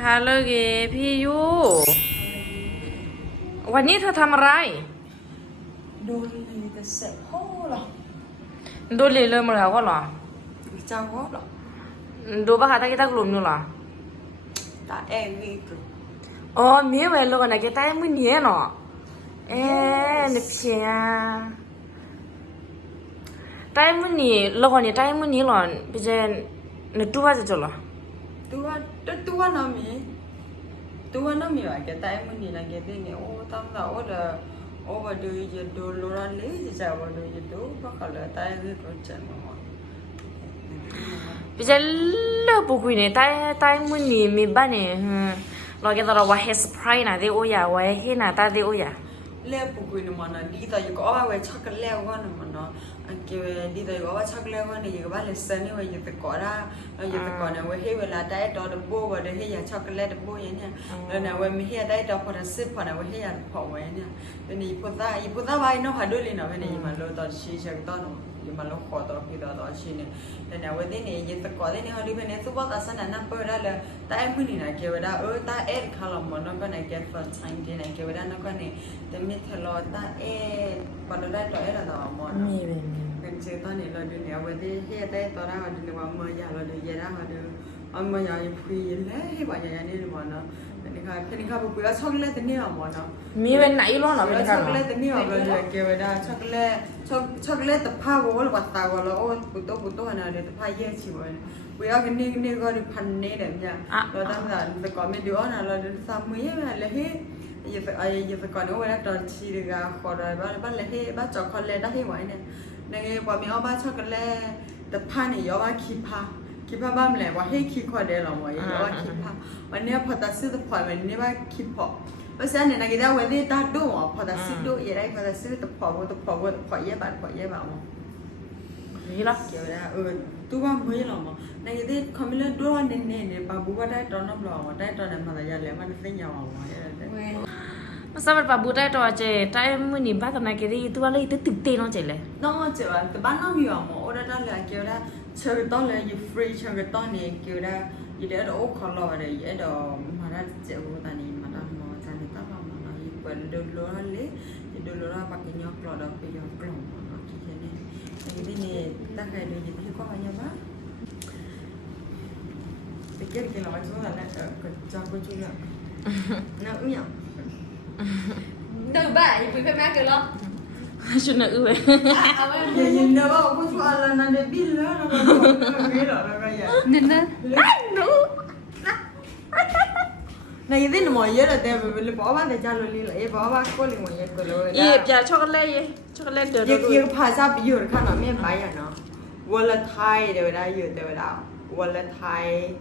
ฮัลโหลเกพี่ยูวันนี้เธอทำอะไรโดนเลยแต่เสพโหหรอดูเรื่อยๆมาแล้วก็เหรอจ้าโหหรอดูปะคะตากีตากลุ่มอยู่เหรอตาเอวีกอ๋อมีไว้แล้วกันนะแกตายมื้อนี้เนาะนี่เพียตายมื้อนี้แล้วก็นี่ตายมื้อนี้หรอพี่เจนนี่ตัวจะจบเหรอตัวน้ำมีว่าแกตายมันนี่นะแกได้เนี่ยโอ้ทำแล้วโอ้ว่าดูจะดูโลรันเลยจะว่าดูจะดูเพราะเขาเลยตายคือก็จะมาพี่เจนเลิกปุ๊กนี่ตายมื้อนี้มีบ้านนี่เราแกตอนเราว่าเฮสไพรส์นะเดี๋ยวโอ้ยว่าเฮน่ะตาเดี๋ยวโอ้ยเลี้ยปุ๊กนี่มันนะดีแต่ยังก็เอาไว้ชักกันแล้วก็นะมันเนาะอันเกี่ยวดีแต่ยังก็ว่าชักแล้วก็เนี่ยยังก็ว่าเลสนี่ว่ายังตะกอดเรายังตะกอดเนี่ยว่าเฮ้เวลาได้ตอนเดบว่าเดี๋ยวเฮ้ยชักกันแล้วเดบอย่างเนี่ยแล้วเนี่ยว่ามีเฮ้ได้ตอนพอจะซื้อพอเนี่ยว่าเฮ้ยพอไว้เนี่ยเดี๋ยวนี้พุทธะไว้เนาะหาด้วยเลยเนาะวันนี้มันเราตอนชี้ชักตอนยังมันเราขอตอนพี่ตอนชี้เนี่ยแล้วเนี่ยวันนี้ยังตะกอดเนี่ยเขาดีเป็นเนี่ยสุภาพอาสนะนั่งเปิดได้เลยแต่ไอ้มื้อนี่นะเกี่ยวได้ตาคาร์ลมอนก็เนี่ยเกี่ยวกับไซน์ที่เนี่ยเกี่ยวได้นั่นก็เนี่ยแต่ไม่ทะเลาะตาพอเราได้ตัวเราต่อมอนมีเป็นเป็นเชื่อตอนนี้เราดูเนี่ยวันที่เฮ็ดได้ตอนแรกเราดูว่าเมื่อยาเราดูเยอะได้เราดูเมื่อยายังคุยเลยให้บ่อย่างนี้เลยมันเนาะนี่ค่ะบุกไปช็อกโกแลตนี่อ่ะมันเนาะมีเป็นไหนร้อนหรอเป็นกันช็อกโกแลตนี่อ่ะเราเกี่ยวได้ช็อกโกแลตตะผ้าวัวหรือว่าตาวัวเราปุตโตนะเดี๋ยวตะผ้าเยอะชิวเลยวิอากันนี่ก็พันนี่เดี๋ยวเนี่ยเราตั้งแต่แต่ก่อนไม่ดูนะเราดูซ้ำมือยังไงเลยเฮ้ยอย่าไปก่อนว่าตอนชีริกาขอได้บ้านเลยเฮ้บ้านจอคอนเลยได้ให้ไหวเนี่ยในพอมีเอาบ้านช็อกโกแลตแต่ผ้านี่ย่อว่าคีผ้าบ้านแหละว่าให้คีขอได้หรอวะย่อว่าคีผ้าวันนี้พอตัดซื้อตะพอยวันนี้ว่าคีพอเพราะฉะนั้นเนี่ยนักกีฬาวันนี้ตัดดูพอตัดซื้อดูยังไงพอตัดซื้อตะพอเยอะบ้านมั้งนี่หรอเกี่ยวได้ตัวว่าไม่หรอมั้งนักกีฬาเขาไม่เล่นด้วยเนี่ยปาบัวได้ตอนน้ำหล่อได้ตอนนั้นมาแล้วแล้วมันเส้นยาวอ่ะมาสมัครปาบูได้ตัวเจตายมื้อนี้บ้านตอนนั้นก็ได้ตัวเลยตึกเตน้องเจเลยน้องเจว่าแต่บ้านน้องมีอ่ะมั้งโอ้ได้เลยเกี่ยวได้เชิญต้นเลยอยู่ฟรีเชิญต้นเนี่ยเกี่ยวได้ยี่เดี๋ยวโอ้ขอรอเลยยี่เดี๋ยวมาได้เจ้าตอนนี้มาได้มาจานนี้ตั้งมาเนาะยี่เปิดดูโลละเลยยี่ดูโลละปักกินยอกหลอดไปยอกกล่องเนาะที่นี่ยี่นี่ตั้งใจดูยี่ที่ก็มาเนี่ยบ้าไปเก็บกินหน่อยช่วงนั้นก็จะไปช่วยเนี่ยน้าอุ้ยTừ bà thì quý phép mát được không? Chút nữa ư vậy Nhìn đâu bao có chuyện là nó để biết nữa nó biết rồi nó vậy Nên đó này cái gì mà vậy là để bỏ bác để cho rồi đi lại bỏ bác có liền mà vậy rồi Yếp dạ chocolate được rồi Yếp phải sao bây giờ khá nó miên bái à nó Walla Thai đều đã giờ đều đã Walla Thai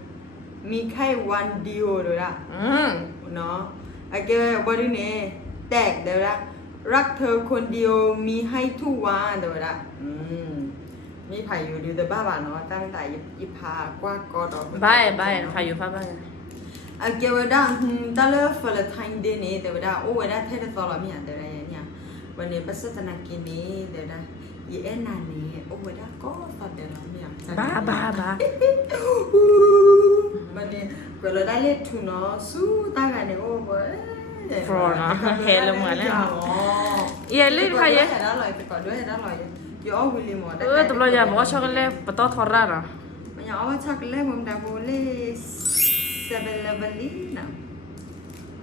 มีแค่วันเดียวเลยละเนาะไอ้แกวันนี้แตกเดี๋ยวละรักเธอคนเดียวมีให้ทุกวันเดี๋ยวละมีไผ่อยู่ดูแต่บ้าเนาะตั้งแต่ยิพากว่ากอดอกบ้ายไผ่อยู่ฟ้าบ้ายไอ้แกวันนั้นตอนเลิกฟอลไทน์เดย์นี้เดี๋ยวละโอ้วันนั้นเทศตลอดมีอะไรเนี่ยวันนี้ปัสสาวะกินนี้เดี๋ยวละยี่เอ็นนานนี้โอ้วันนั้นก็ตอนเดี๋ยวละมีอะไรบ้าวันนี้ก็เลยได้เล็ดทุนเนาะสู้ตากันเนี่ยโอ้โหฟรอเนาะเฮลเหมือนเลยเย่รีบค่ะเย่ได้อร่อยแต่ก่อนด้วยได้อร่อยเยอะวิลลี่หมดตัวเราอยากบอกว่าช็อกโกแลตปะต้อทอดรานะมันอยากว่าช็อกโกแลตมันดับเบิลเซเว่นเลเวลลี่นะ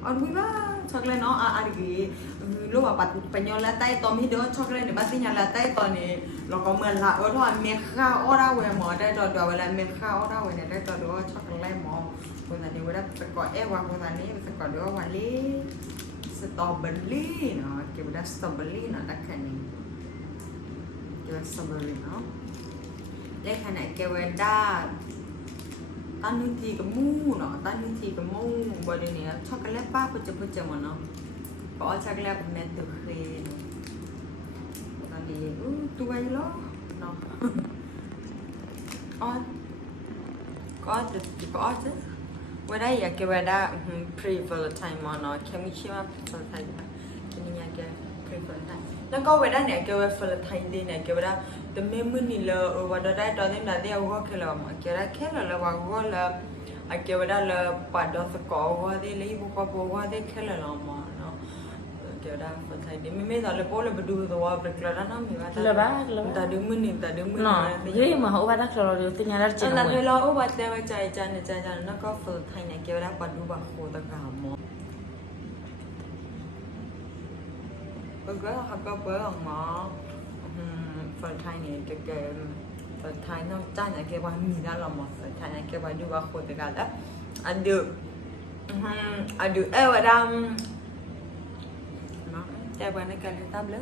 อ๋อดูว่าช็อกโกแลตเนาะอะไรรู้ว่าปัญญาละใต้ตอนที่เดินช็อกโกแลตในบ้านที่ยาละใต้ตอนนี้เราก็เหมือนละทอดเมฆข้าวอ้อราเวหมอได้ตอนเวลาเมฆข้าวอ้อราเวเนี่ยได้ตอนดูว่าช็อกโกแลตหมอคนนั้นนี่ว่าสกอตว่าคนนั้นนี่สกอตว่าวันนี้สตรอเบอรี่เนาะเกี่ยวกับสตรอเบอรี่เนาะได้แค่นี้เกี่ยวกับสตรอเบอรี่เนาะได้ขนาดเกี่ยวกับด้าตั้งนิทีกับมูเนาะตั้งนิทีกับมูบริเวณช็อกโกแลตป้าพุจมันเนาะก็ช็อกโกแลตเป็นเมทัลครีมตอนนี้ตัวใหญ่ล้อเนาะอ๋อก็จะจ้ะวันได้อยากเก็บไว้ได้pre-Valentine มาเนาะแค่ไม่คิดว่า Valentine แค่นี้อยากเก็บ pre-Valentine แล้วก็วันได้เนี่ยเก็บไว้ Valentine Day เนี่ยเก็บไว้ได้แต่ไม่เหมือนนี่เลยวันได้ตอนนี้เราได้เอาก็แค่เรามาเก็บได้แค่เราว่าก็เรา Aqui vai dar la pada sekolah dia lagi buka buka dia kela lama, no. Aqui vai dar pasal dia, mimi dah lepas le berdua tu wah berkeluaran nama, Lepas. tak ada meni, tak ada meni. No, gue mah ubah tak kalau dia tinggal di Nanti Cina. kalau ubat dia macam nak kau full time ni, kira pada bahu tak kamu. Baguslah apa berang mah, full time ni dekat full time nak cakap kira mami dah lama, full time ni kira pada bahu tak ada. Ada, wadam. Nah, saya buat nak kali tablet.